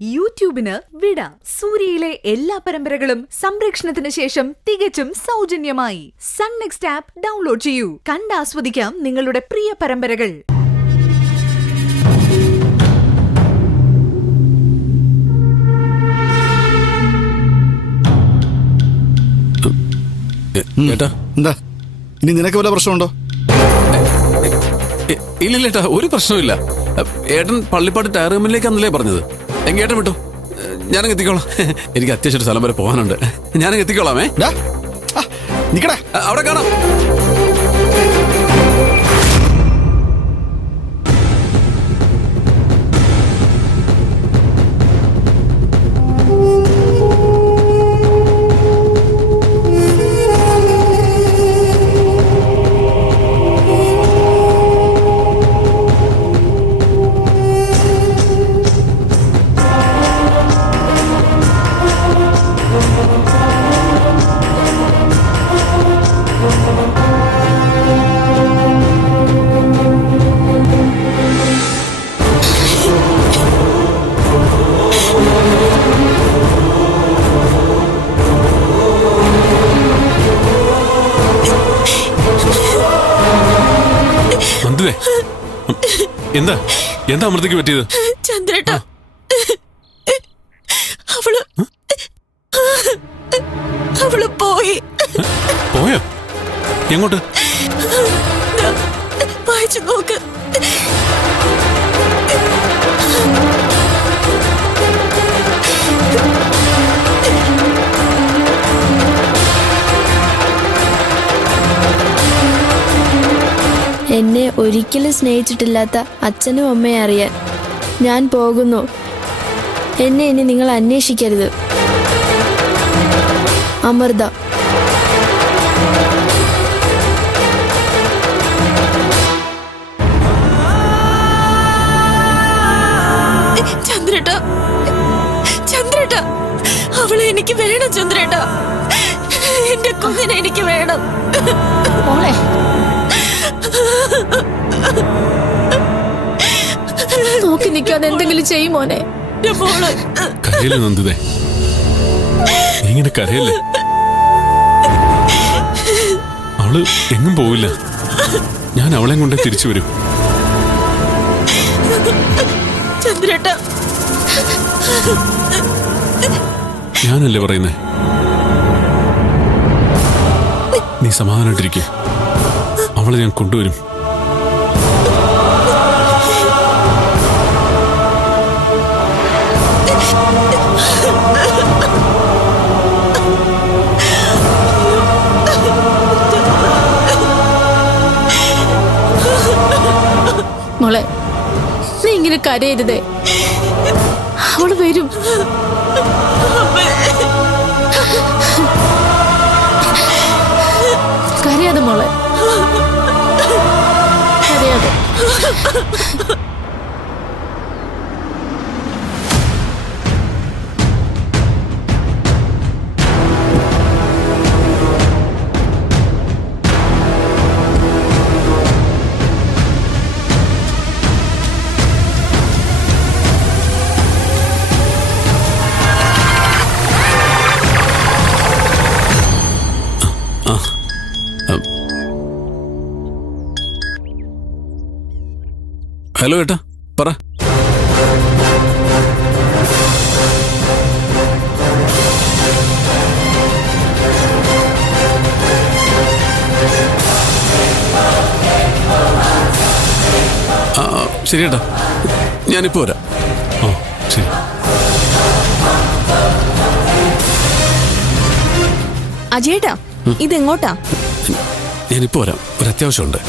യൂട്യൂബിന് വിട. സൂര്യയിലെ എല്ലാ പരമ്പരകളും സംരക്ഷണത്തിന് ശേഷം തികച്ചും സൗജന്യമായി സൺ നെക്സ്റ്റ് ആപ്പ് ഡൗൺലോഡ് ചെയ്യൂ. കണ്ടാസ്വദിക്കാം നിങ്ങളുടെ പ്രിയ പരമ്പരകൾ. എന്താ ഇനി നിനക്ക് വല്ല പ്രശ്നമുണ്ടോ? ഇല്ലില്ലേട്ടാ, ഒരു പ്രശ്നമില്ല. ഏട്ടൻ പള്ളിപ്പാട്ട് ടയർ റൂമിലേക്ക് അന്നല്ലേ പറഞ്ഞത്. എങ്കിൽ ഏട്ടൻ വിട്ടോ, ഞാനങ്ങ് എത്തിക്കോളാം. എനിക്ക് അത്യാവശ്യം ഒരു സ്ഥലം വരെ പോകാനുണ്ട്. ഞാനങ്ങ് എത്തിക്കോളാമേ. അവിടെ കാണാം. എന്താ എന്താ അമൃതയ്ക്ക് പറ്റിയത്? ചന്ദ്രേട്ടാ, അവള് പോയി. പോയോ? എങ്ങോട്ട്? വായിച്ചു നോക്ക്. എന്നെ ഒരിക്കലും സ്നേഹിച്ചിട്ടില്ലാത്ത അച്ഛനും അമ്മയെ അറിയാൻ ഞാൻ പോകുന്നു. എന്നെ ഇനി നിങ്ങൾ അന്വേഷിക്കരുത്. അമൃത. ചന്ദ്രേട്ടാ, ചന്ദ്രേട്ടാ, അവളെ എനിക്ക് വേണം. ചന്ദ്രേട്ടാ, എന്റെ കുഞ്ഞിനെ എനിക്ക് വേണം. മോളെ, നോക്കി നിൽക്കാതെ എന്തെങ്കിലും ചെയ്യും മോനെ. കരയല്ലേ നന്ദിതേ, ഇങ്ങനെ കരയല്ലേ. അവള് എങ്ങും പോവില്ല. ഞാൻ അവളെ കൊണ്ട് തിരിച്ചു വരും. ചന്ദ്രേട്ടാ, ഞാനല്ലേ പറയുന്നേ. നീ സമാധാനായിട്ടിരിക്കെ. അവളെ ഞാൻ കൊണ്ടുവരും. മോളെ, നീ ഇങ്ങനെ കരയരുതേ. അവള് വരും. കരയാതെ മോളെ, കരയാതെ. ഹലോ ഏട്ടാ, പറ. ശരി ഏട്ടാ, ഞാനിപ്പോ വരാം. ഓ ശരി. അജയേട്ടാ, ഇതെങ്ങോട്ടാ? ഞാനിപ്പോ വരാം, ഒരു അത്യാവശ്യമുണ്ട്.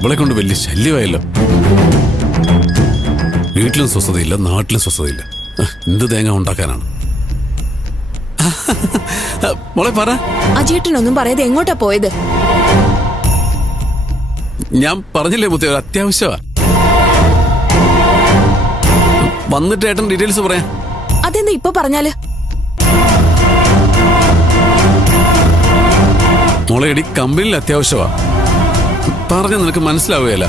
ഇവളെ കൊണ്ട് വലിയ ശല്യമായല്ലോ. വീട്ടിലും സ്വസ്ഥതയില്ല, നാട്ടിലും സ്വസ്ഥതയില്ല. എന്ത് തേങ്ങ ഉണ്ടാക്കാനാണ്? മോളെ പറ. അജേട്ടനൊന്നും പറയാതെ എങ്ങോട്ടാ പോയത്? ഞാൻ പറഞ്ഞില്ലേ മുത്തേ, ഒരു അത്യാവശ്യമാ. വന്നിട്ട് ഏട്ടൻ ഡീറ്റെയിൽസ് പറയാം. അതെന്താ ഇപ്പൊ പറഞ്ഞാല്? മോളെ എടി, കമ്പനിയിൽ അത്യാവശ്യമാ. പറഞ്ഞ നിനക്ക് മനസ്സിലാവുകയല്ല.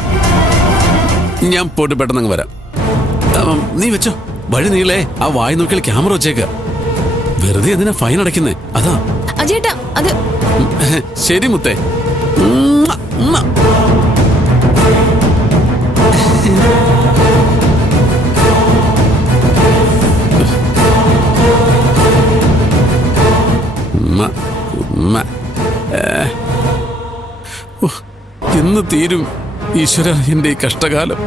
ഞാൻ പോയിട്ട് പെട്ടെന്ന് വരാം. നീ വെച്ചോ, വഴി നീളേ. ആ വായി നോക്കിയാൽ ക്യാമറ വെച്ചേക്ക. വെറുതെ എന്തിനാ ഫൈൻ അടയ്ക്കുന്നേ? അതാ. അജേട്ടാ അത് ശരി മുത്തേ. എന്ന് തീരും ഈശ്വര എന്റെ ഈ കഷ്ടകാലം.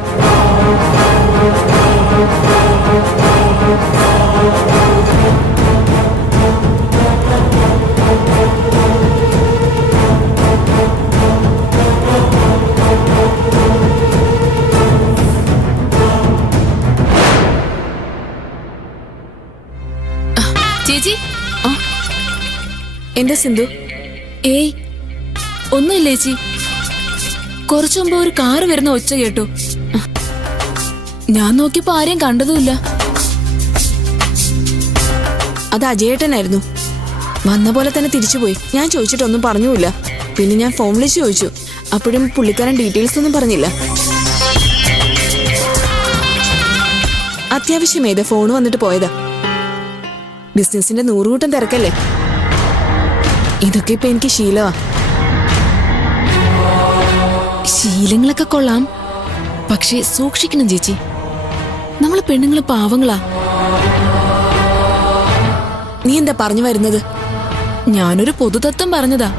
ചേച്ചി, എന്താ സിന്ധു? ഏയ് ഒന്നുമില്ല ചേച്ചി. കുറച്ചു മുമ്പ് ഒരു കാറ് വരുന്ന ഒച്ച കേട്ടു. ഞാൻ നോക്കിയപ്പോ ആരെയും കണ്ടതുമില്ല. അത് അജയേട്ടനായിരുന്നു. വന്ന പോലെ തന്നെ തിരിച്ചുപോയി. ഞാൻ ചോദിച്ചിട്ടൊന്നും പറഞ്ഞുമില്ല. പിന്നെ ഞാൻ ഫോൺ വിളിച്ച് ചോദിച്ചു. അപ്പോഴും പുള്ളിക്കാരൻ ഡീറ്റെയിൽസ് ഒന്നും പറഞ്ഞില്ല. അത്യാവശ്യം ഏതാ ഫോൺ വന്നിട്ട് പോയതാ. ബിസിനസിന്റെ 100 കൂട്ടം തിരക്കല്ലേ. ഇതൊക്കെ ഇപ്പൊ എനിക്ക് ശീലമാ. ശീലങ്ങളൊക്കെ കൊള്ളാം, പക്ഷേ സൂക്ഷിക്കണം ചേച്ചി. നമ്മള് പെണ്ണുങ്ങള് പാവങ്ങളാ. നീ എന്താ പറഞ്ഞു വരുന്നത്? ഞാനൊരു പൊതുതത്വം പറഞ്ഞതാ.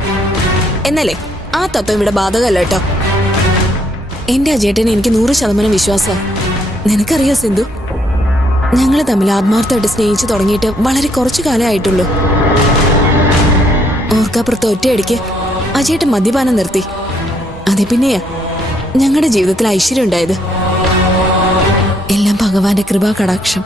എന്നല്ലേ ആ തത്വം ഇവിടെ ബാധകമല്ല കേട്ടോ. എന്റെ അജേട്ടനെ എനിക്ക് 100% വിശ്വാസമാണ്. നിനക്കറിയോ സിന്ധു, ഞങ്ങൾ തമ്മിൽ ആത്മാർത്ഥമായിട്ട് സ്നേഹിച്ചു തുടങ്ങിയിട്ട് വളരെ കുറച്ചു കാലമായിട്ടുള്ളൂ. ഓർക്കാപ്പുറത്ത് ഒറ്റയടിക്ക് അജേട്ടൻ മദ്യപാനം നിർത്തി. അതെ പിന്നെയാ ഞങ്ങളുടെ ജീവിതത്തിൽ ഐശ്വര്യം ഉണ്ടായത്. എല്ലാം ഭഗവാന്റെ കൃപാ കടാക്ഷം.